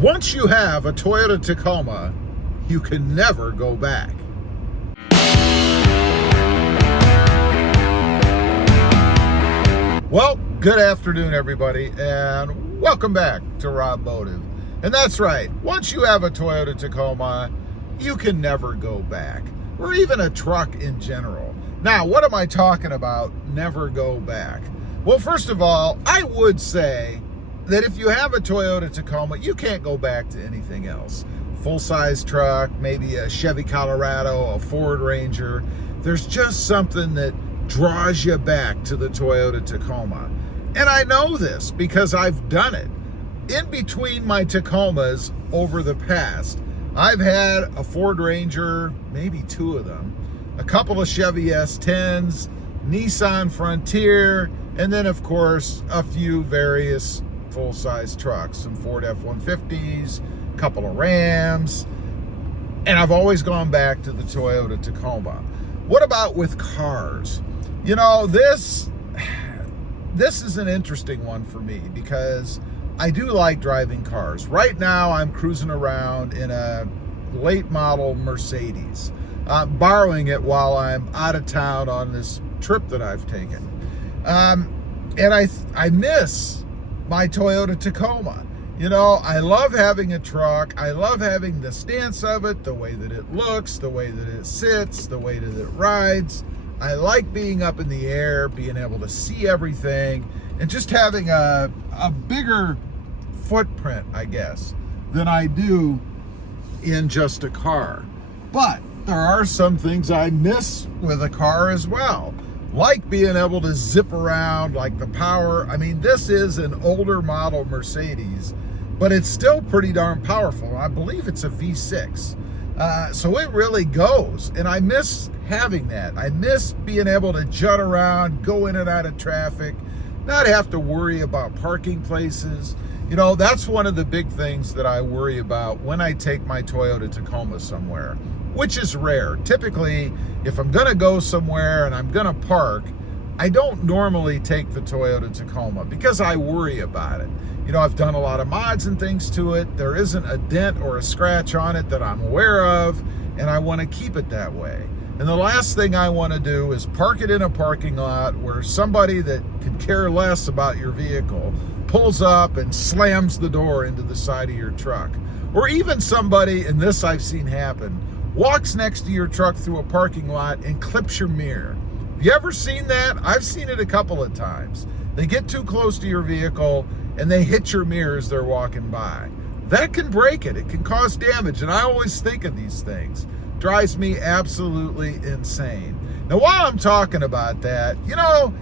Once you have a Toyota Tacoma, you can never go back. Well, good afternoon, everybody, and welcome back to Robmotive. And that's right, once you have a Toyota Tacoma, you can never go back, or even a truck in general. Now, what am I talking about, never go back? Well, first of all, I would say that if you have a Toyota Tacoma, you can't go back to anything else. Full-size truck, maybe a Chevy Colorado, a Ford Ranger. There's just something that draws you back to the Toyota Tacoma. And I know this because I've done it. In between my Tacomas over the past, I've had a Ford Ranger, maybe two of them, a couple of Chevy S10s, Nissan Frontier, and then of course a few various full-size trucks, some Ford F-150s, a couple of Rams, and I've always gone back to the Toyota Tacoma. What about with cars? You know, this is an interesting one for me because I do like driving cars. Right now I'm cruising around in a late model Mercedes, borrowing it while I'm out of town on this trip that I've taken. And I miss my Toyota Tacoma. You know, I love having a truck. I love having the stance of it, the way that it looks, the way that it sits, the way that it rides. I like being up in the air, being able to see everything, and just having a bigger footprint, I guess, than I do in just a car. But there are some things I miss with a car as well, like being able to zip around, like the power. I mean, this is an older model Mercedes, but it's still pretty darn powerful. I believe it's a V6. So it really goes, and I miss having that. I miss being able to jut around, go in and out of traffic, not have to worry about parking places. You know, that's one of the big things that I worry about when I take my Toyota Tacoma somewhere, which is rare. Typically, if I'm gonna go somewhere and I'm gonna park, I don't normally take the Toyota Tacoma because I worry about it. You know, I've done a lot of mods and things to it. There isn't a dent or a scratch on it that I'm aware of, and I want to keep it that way. And the last thing I want to do is park it in a parking lot where somebody that could care less about your vehicle pulls up and slams the door into the side of your truck. Or even somebody, and this I've seen happen, walks next to your truck through a parking lot and clips your mirror. Have you ever seen that? I've seen it a couple of times. They get too close to your vehicle and they hit your mirror as they're walking by. That can break it. It can cause damage. And I always think of these things. Drives me absolutely insane. Now, while I'm talking about that, you know,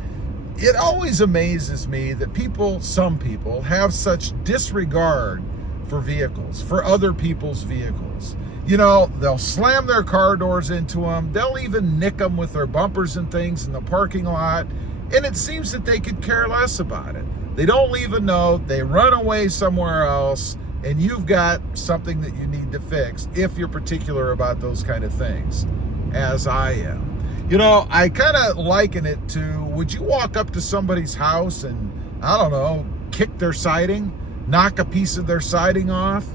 it always amazes me that some people have such disregard for vehicles, for other people's vehicles. You know, they'll slam their car doors into them. They'll even nick them with their bumpers and things in the parking lot. And it seems that they could care less about it. They don't leave a note. They run away somewhere else. And you've got something that you need to fix if you're particular about those kind of things, as I am. You know, I kind of liken it to, would you walk up to somebody's house and, I don't know, kick their siding, knock a piece of their siding off,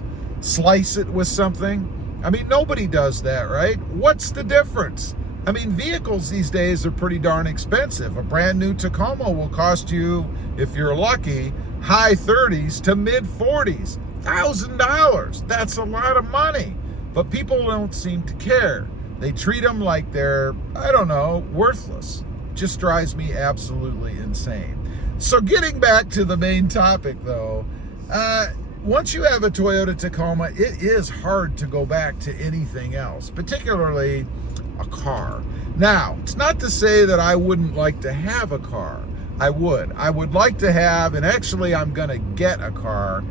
slice it with something? I mean, nobody does that, right? What's the difference? I mean, vehicles these days are pretty darn expensive. A brand new Tacoma will cost you, if you're lucky, high 30s to mid 40s. $1,000. That's a lot of money. But people don't seem to care. They treat them like they're, I don't know, worthless. Just drives me absolutely insane. So getting back to the main topic though, once you have a Toyota Tacoma, it is hard to go back to anything else, particularly a car. Now, it's not to say that I wouldn't like to have a car. I would like to have, and actually I'm gonna get a car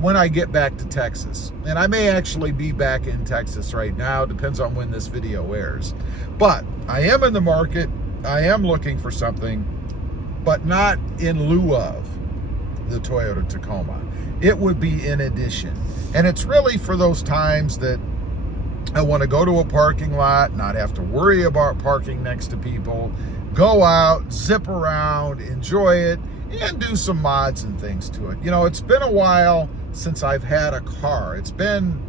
when I get back to Texas. And I may actually be back in Texas right now, depends on when this video airs. But I am in the market, I am looking for something, but not in lieu of the Toyota Tacoma. It would be in addition. And it's really for those times that I want to go to a parking lot, not have to worry about parking next to people, go out, zip around, enjoy it, and do some mods and things to it. You know, it's been a while since I've had a car. It's been,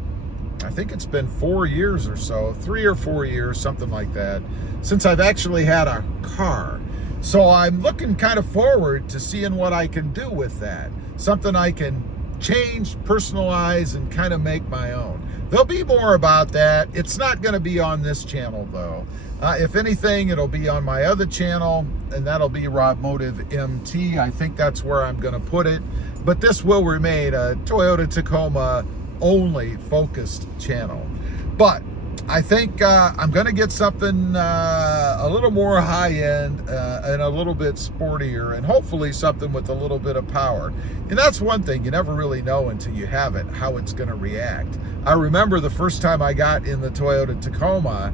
I think it's been 4 years or so, 3 or 4 years, something like that, since I've actually had a car. So I'm looking kind of forward to seeing what I can do with that. Something I can change, personalize, and kind of make my own. There'll be more about that. It's not going to be on this channel though. If anything, it'll be on my other channel, and that'll be Robmotive MT. I think that's where I'm going to put it. But this will remain a Toyota Tacoma only focused channel. But I think I'm going to get something a little more high-end and a little bit sportier, and hopefully something with a little bit of power. And that's one thing, you never really know until you have it, how it's going to react. I remember the first time I got in the Toyota Tacoma,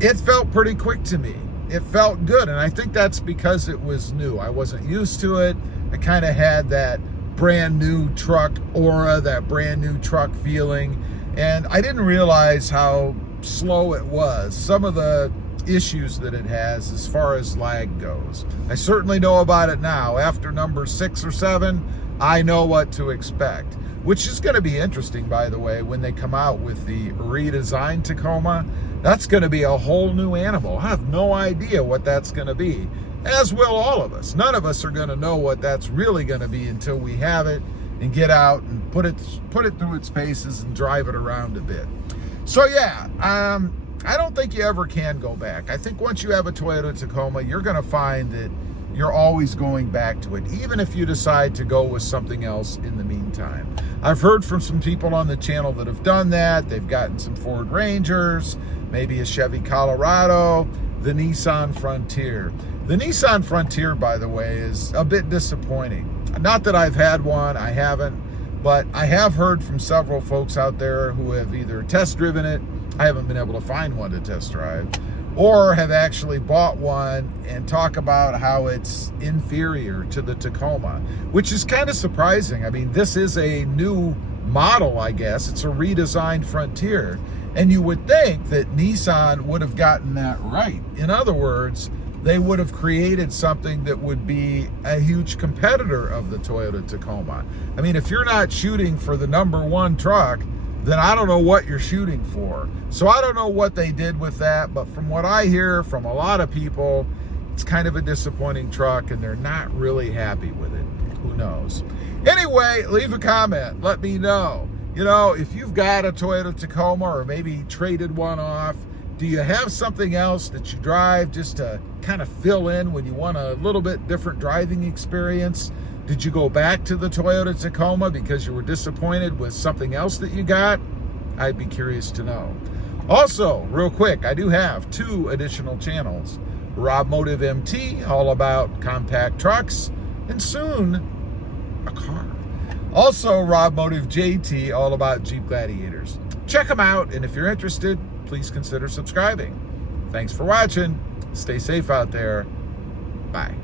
it felt pretty quick to me. It felt good, and I think that's because it was new. I wasn't used to it. I kind of had that brand new truck aura, that brand new truck feeling, and I didn't realize how slow it was. Some of the issues that it has as far as lag goes. I certainly know about it now. After number 6 or 7, I know what to expect, which is going to be interesting, by the way, when they come out with the redesigned Tacoma. That's going to be a whole new animal. I have no idea what that's going to be, as will all of us. None of us are going to know what that's really going to be until we have it and get out and put it through its paces and drive it around a bit. So yeah, I don't think you ever can go back. I think once you have a Toyota Tacoma, you're going to find that you're always going back to it, even if you decide to go with something else in the meantime. I've heard from some people on the channel that have done that. They've gotten some Ford Rangers, maybe a Chevy Colorado, the Nissan Frontier. The Nissan Frontier, by the way, is a bit disappointing. Not that I've had one, I haven't. But I have heard from several folks out there who have either test driven it, I haven't been able to find one to test drive, or have actually bought one and talk about how it's inferior to the Tacoma, which is kind of surprising. I mean, this is a new model, I guess. It's a redesigned Frontier, and you would think that Nissan would have gotten that right. In other words, they would have created something that would be a huge competitor of the Toyota Tacoma. I mean, if you're not shooting for the #1 truck, then I don't know what you're shooting for. So I don't know what they did with that, but from what I hear from a lot of people, it's kind of a disappointing truck and they're not really happy with it. Who knows? Anyway, leave a comment. Let me know. You know, if you've got a Toyota Tacoma or maybe traded one off, do you have something else that you drive just to kind of fill in when you want a little bit different driving experience? Did you go back to the Toyota Tacoma because you were disappointed with something else that you got? I'd be curious to know. Also, real quick, I do have 2 additional channels. Robmotive MT, all about compact trucks, and soon, a car. Also, Robmotive JT, all about Jeep Gladiators. Check them out, and if you're interested, please consider subscribing. Thanks for watching. Stay safe out there. Bye.